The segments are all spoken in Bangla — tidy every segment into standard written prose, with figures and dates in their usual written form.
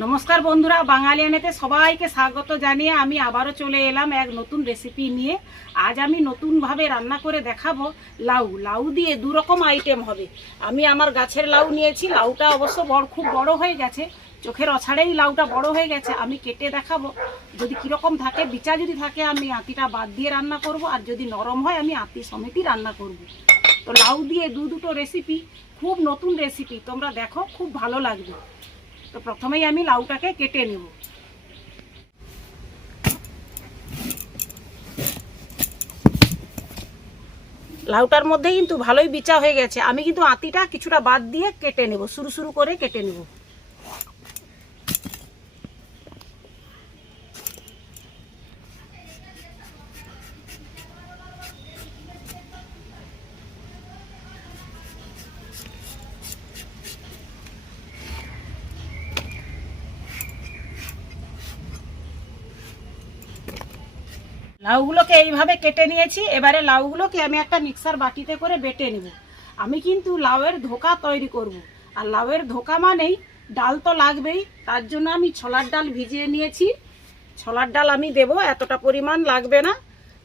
नमस्कार बंधुरा बांगालियानेते सबाइके स्वागत जानिए आमी आबारो चले एलाम एक नतून रेसिपि निये। आज आमी नतून भावे रान्ना करे देखाबो लाउ। लाउ दिए दु रकम आइटेम होबे। आमी आमार गाछेर लाउ नियेछि, लाउटा अवश्य खूब बड़ो हये गेछे, चोखेर अछाड़ेई लाउटा बड़ो हये गेछे। आमी केटे देखाबो, यदि किरकम थाके बिचा यदि थाके आमी आँतिटा बाद दिए रान्ना करब, और यदि नरम हय आमी आँति समेतई रान्ना करब। तो लाउ दिए दुटो रेसिपि खूब नतून रेसिपि, तोमरा देखो खूब भालो लागबे। तो प्रथमेই আমি লাউটাকে কেটে নেব। লাউটার মধ্যে কিন্তু ভালোই বিচা হয়ে গেছে, আমি কিন্তু আঁতিটা কিছুটা বাদ দিয়ে কেটে নেব, সরু সরু করে কেটে নেব। লাউগুলোকে এইভাবে কেটে নিয়েছি। এবারে লাউগুলোকে আমি একটা মিক্সার বাটিতে করে বেটে নেব। আমি কিন্তু লাউয়ের ধোকা তৈরি করব, আর লাউয়ের ধোকা মানেই ডাল তো লাগবেই। তার জন্য আমি ছোলার ডাল ভিজিয়ে নিয়েছি। ছোলার ডাল আমি দেব, এতটা পরিমাণ লাগবে না,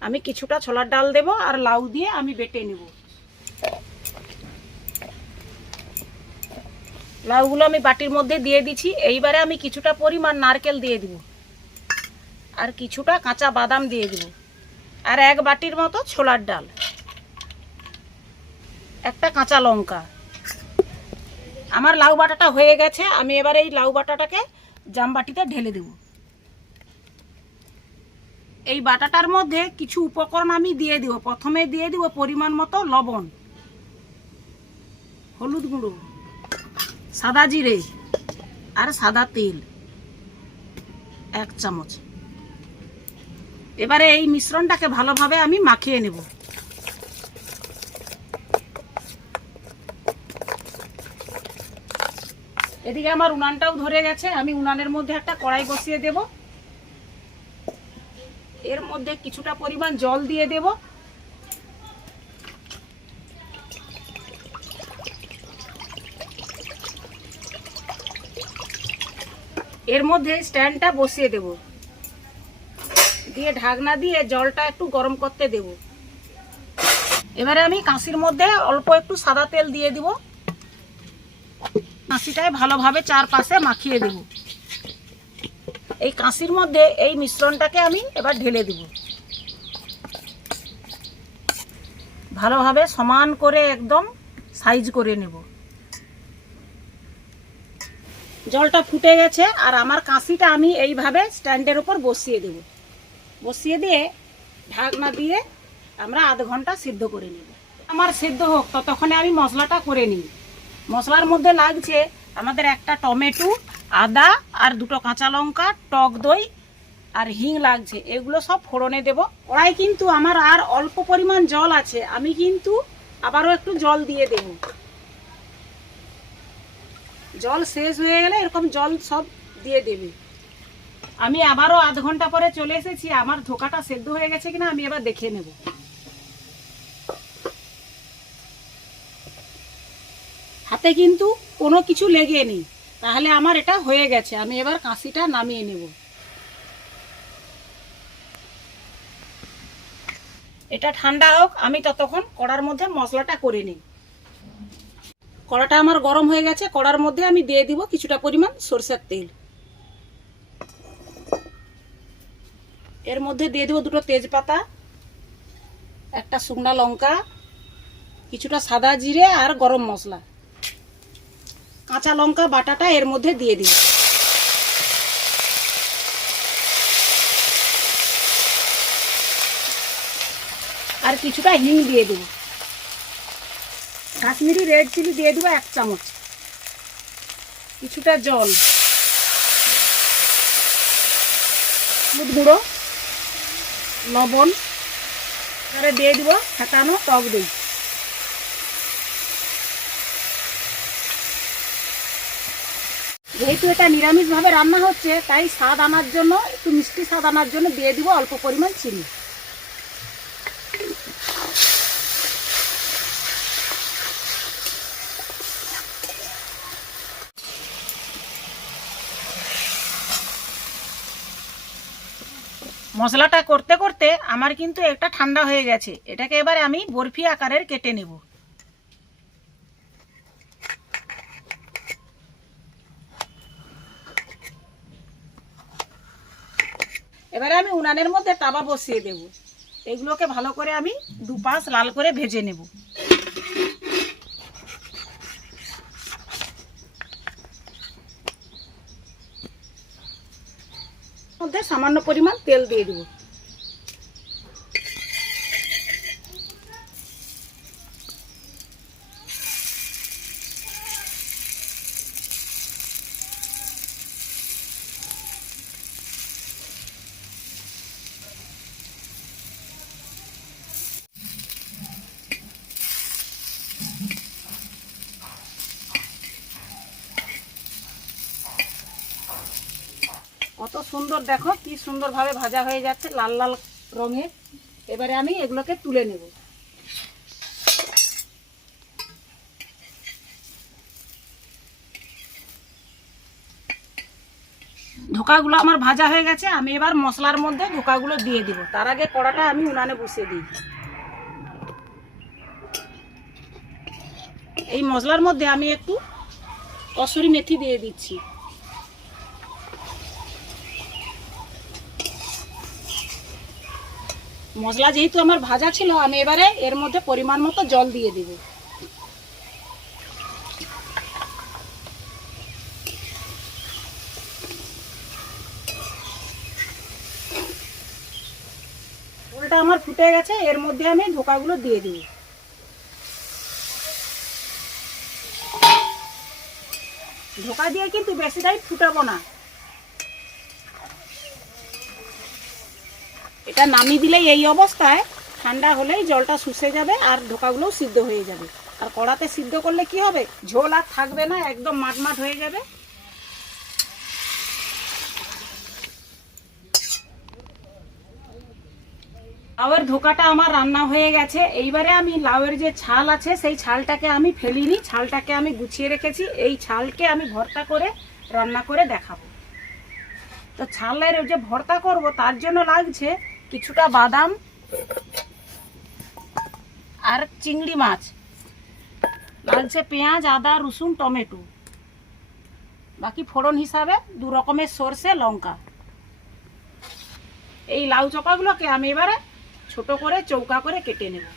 আমি কিছুটা ছোলার ডাল দেব, আর লাউ দিয়ে আমি বেটে নেব। লাউগুলো আমি বাটির মধ্যে দিয়ে দিচ্ছি। এইবারে আমি কিছুটা পরিমাণ নারকেল দিয়ে দিব, আর কিছুটা কাঁচা বাদাম দিয়ে দিব, আর এক বাটির মতো ছোলার ডাল, একটা কাঁচা লঙ্কা। আমার লাউ বাটাটা হয়ে গেছে। আমি এবার এই লাউ বাটাটাকে জামবাটিতে ঢেলে দেব। এই বাটাটার মধ্যে কিছু উপকরণ আমি দিয়ে দিব। প্রথমে দিয়ে দিব পরিমাণ মতো লবণ, হলুদ গুঁড়ো, সাদা জিরে আর সাদা তেল 1 চামচ। এবারে এই মিশ্রণটাকে ভালোভাবে আমি মাখিয়ে নেব। এদিকে আমার উনানটাও ধরে গেছে। আমি উনানের মধ্যে একটা কড়াই বসিয়ে দেব। এর মধ্যে কিছুটা পরিমাণ জল দিয়ে দেব। এর মধ্যে স্ট্যান্ডটা বসিয়ে দেব, দিয়ে ঢাকনা দিয়ে জলটা একটু গরম করতে দেব। এবারে আমি কাঁচির মধ্যে অল্প একটু সাদা তেল দিয়ে দিব। কাঁচিটায় ভালোভাবে চারপাশে মাখিয়ে দেব। এই কাঁচির মধ্যে এই মিশ্রণটাকে আমি এবার ঢেলে দেব। ভালোভাবে সমান করে একদম সাইজ করে নেব। জলটা ফুটে গেছে, আর আমার কাঁচিটা আমি এইভাবে স্ট্যান্ডের উপর বসিয়ে দেব। বসিয়ে দিয়ে ঢাকনা দিয়ে আমরা আধ ঘন্টা সিদ্ধ করে নেব। আমার সিদ্ধ হোক ততক্ষণে আমি মশলাটা করে নিই। মশলার মধ্যে লাগছে আমাদের একটা টমেটো, আদা আর দুটো কাঁচা লঙ্কা, টক দই আর হিং লাগছে। এগুলো সব ফোড়নে দেব। কড়াই কিন্তু আমার আর অল্প পরিমাণ জল আছে, আমি কিন্তু আবারও একটু জল দিয়ে দেব। জল শেষ হয়ে গেলে এরকম জল সব দিয়ে দেবে। আমি আবারও আধ ঘন্টা পরে চলে এসেছি। আমার ধোকাটা সেদ্ধ হয়ে গেছে কিনা আমি এবার দেখে নেব। হাতে কিন্তু কোনো কিছু লেগে নেই, তাহলে আমার এটা হয়ে গেছে। আমি এবার কাঁচিটা নামিয়ে নেব। এটা ঠান্ডা হোক, আমি ততক্ষণ কড়ার মধ্যে মশলাটা করে নিই। কড়াটা আমার গরম হয়ে গেছে। কড়ার মধ্যে আমি দিয়ে দিব কিছুটা পরিমাণ সরষের তেল। এর মধ্যে দিয়ে দেব দুটো তেজপাতা, একটা শুকনা লঙ্কা, কিছুটা সাদা জিরে আর গরম মশলা, কাঁচা লঙ্কা বাটাটা এর মধ্যে দিয়ে দিব। আর কিছুটা হিং দিয়ে দেব। কাশ্মীরি রেড চিলি দিয়ে দেব 1 চামচ, কিছুটা জল, হলুদ গুঁড়ো, লবণ, এবারে দিয়ে দিব ফেটানো টক দই। যেহেতু এটা নিরামিষভাবে রান্না হচ্ছে, তাই স্বাদ আনার জন্য, একটু মিষ্টি স্বাদ আনার জন্য দিয়ে দিব অল্প পরিমাণ চিনি। মশলাটা করতে করতে আমার কিন্তু একটা ঠান্ডা হয়ে গেছে। এটাকে এবারে আমি বরফি আকারের কেটে নেব। এবারে আমি উনানের মধ্যে তাওয়া বসিয়ে দেব। এগুলোকে ভালো করে আমি দুপাশ লাল করে ভেজে নেব। মধ্যে সামান্য পরিমাণ তেল দিয়ে দেব। কত সুন্দর, দেখো কি সুন্দরভাবে ভাজা হয়ে যাচ্ছে, লাল লাল রঙের। এবারে আমি এগুলোকে তুলে নেব। ধোকাগুলো আমার ভাজা হয়ে গেছে। আমি এবার মশলার মধ্যে ধোকাগুলো দিয়ে দিব। তার আগে কড়াটা আমি উনানে বসিয়ে দিই। এই মশলার মধ্যে আমি একটু কসুরি মেথি দিয়ে দিচ্ছি। মশলা যেহেতু আমার ভাজা ছিল, আমি এবারে এর মধ্যে পরিমাণ মতো জল দিয়ে দিব। ঝোলটা আমার ফুটে গেছে, এর মধ্যে আমি ধোকাগুলো দিয়ে দিব। ধোকা দিয়ে কিন্তু বেশি টাইম ফুটাবো না। এটা নামিয়ে দিলেই এই অবস্থায়, ঠান্ডা হলেই জলটা শুষে যাবে আর ধোকাগুলোও সিদ্ধ হয়ে যাবে। আর কড়াতে সিদ্ধ করলে কি হবে, ঝোল আর থাকবে না, একদম মাটমাট হয়ে যাবে। লাউয়ের ধোকাটা আমার রান্না হয়ে গেছে। এইবারে আমি লাউয়ের যে ছাল আছে সেই ছালটাকে আমি ফেলিনি, ছালটাকে আমি গুছিয়ে রেখেছি। এই ছালকে আমি ভর্তা করে রান্না করে দেখাবো। তো ছালের যে ভর্তা করব তার জন্য লাগছে কিছুটা বাদাম আর চিংড়ি মাছ, লাগছে পেঁয়াজ, আদা, রসুন, টমেটো, বাকি ফোড়ন হিসাবে 2 রকমের সরষে, লঙ্কা। এই লাউ চোপাগুলোকে আমি এবারে ছোট করে চৌকা করে কেটে নেব।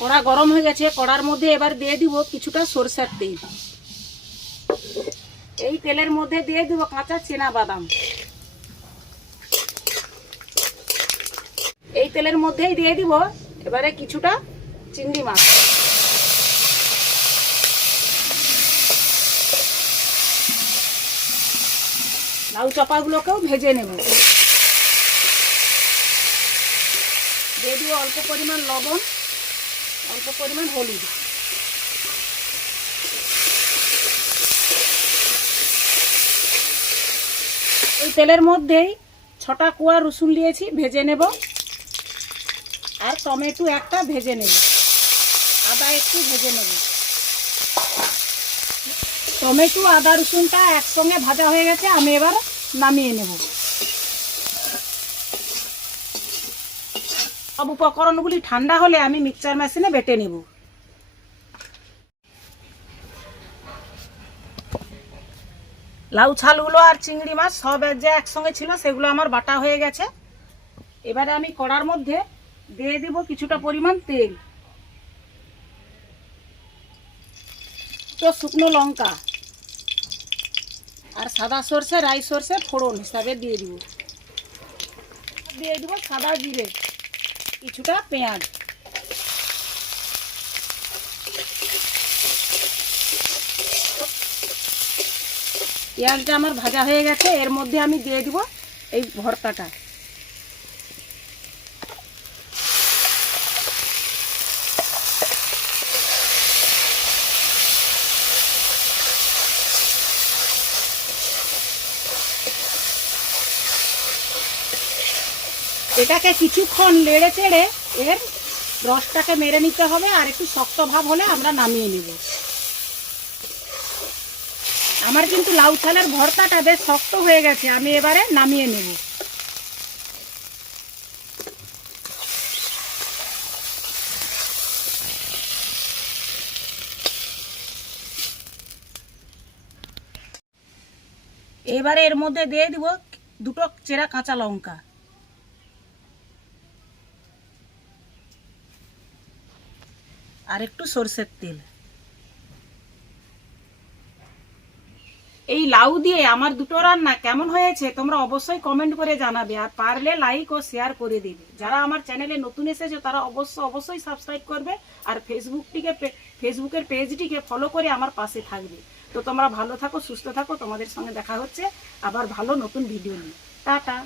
কড়া গরম হয়ে গেছে, কড়ার মধ্যে এবার দিয়ে দিব কিছুটা সরষের তেল। এই তেলের মধ্যে দিয়ে দিব কাঁচা চেনা বাদাম। এই তেলের মধ্যেই দিয়ে দিব এবারে কিছুটা চিংড়ি মাছ। লাউ চপাগুলোকেও ভেজে নেব। দিয়ে দিব অল্প পরিমাণ লবণ, অল্প পরিমাণ হলুদ। এই তেলের মধ্যেই 6টা কোয়া রসুন দিয়েছি, ভেজে নেব। আর টমেটো একটা ভেজে নেব, আদা একটু ভেজে নেব। টমেটো, আদা, রসুনটা একসঙ্গে ভাজা হয়ে গেছে, আমি এবার নামিয়ে নেব। সব উপকরণগুলি ঠান্ডা হলে আমি মিক্সচার মেশিনে বেটে নেব। লাউ ছালগুলো আর চিংড়ি মাছ সব যে একসঙ্গে ছিল সেগুলো আমার বাটা হয়ে গেছে। এবারে আমি কড়ার মধ্যে দিয়ে দিব কিছুটা পরিমাণ তেল, তো শুকনো লঙ্কা আর সাদা সরষে, রাই সরষে ফোড়ন হিসাবে দিয়ে দিব। দিয়ে দিব সাদা জিরে, কিছুটা পেঁয়াজ। পেঁয়াজটা আমার ভাজা হয়ে গেছে, এর মধ্যে আমি দিয়ে দিব এই ভর্তাটা। এটাকে কিছুক্ষণ নেড়ে চেড়ে এর রসটাকে মেরে নিতে হবে, আর একটু শক্ত ভাব হলে আমরা নামিয়ে নেব। আমার কিন্তু লাউ ছালের ভর্তাটা বেশ শক্ত হয়ে গেছে, আমি এবারে নামিয়ে নেব। এবারে এর মধ্যে দিয়ে দিব দুটো চেরা কাঁচা লঙ্কা, আর একটু সরষের তেল। এই লাউ দিয়ে আমার দুটো রান্না কেমন হয়েছে তোমরা অবশ্যই কমেন্ট করে জানাবে, আর পারলে লাইক ও শেয়ার করে দেবে। যারা আমার চ্যানেলে নতুন এসেছে তারা অবশ্যই সাবস্ক্রাইব করবে, আর ফেসবুকের পেজটিকে ফলো করে আমার পাশে থাকবে। তো তোমরা ভালো থাকো, সুস্থ থাকো, তোমাদের সঙ্গে দেখা হচ্ছে আবার ভালো নতুন ভিডিও নিয়ে। টাটা।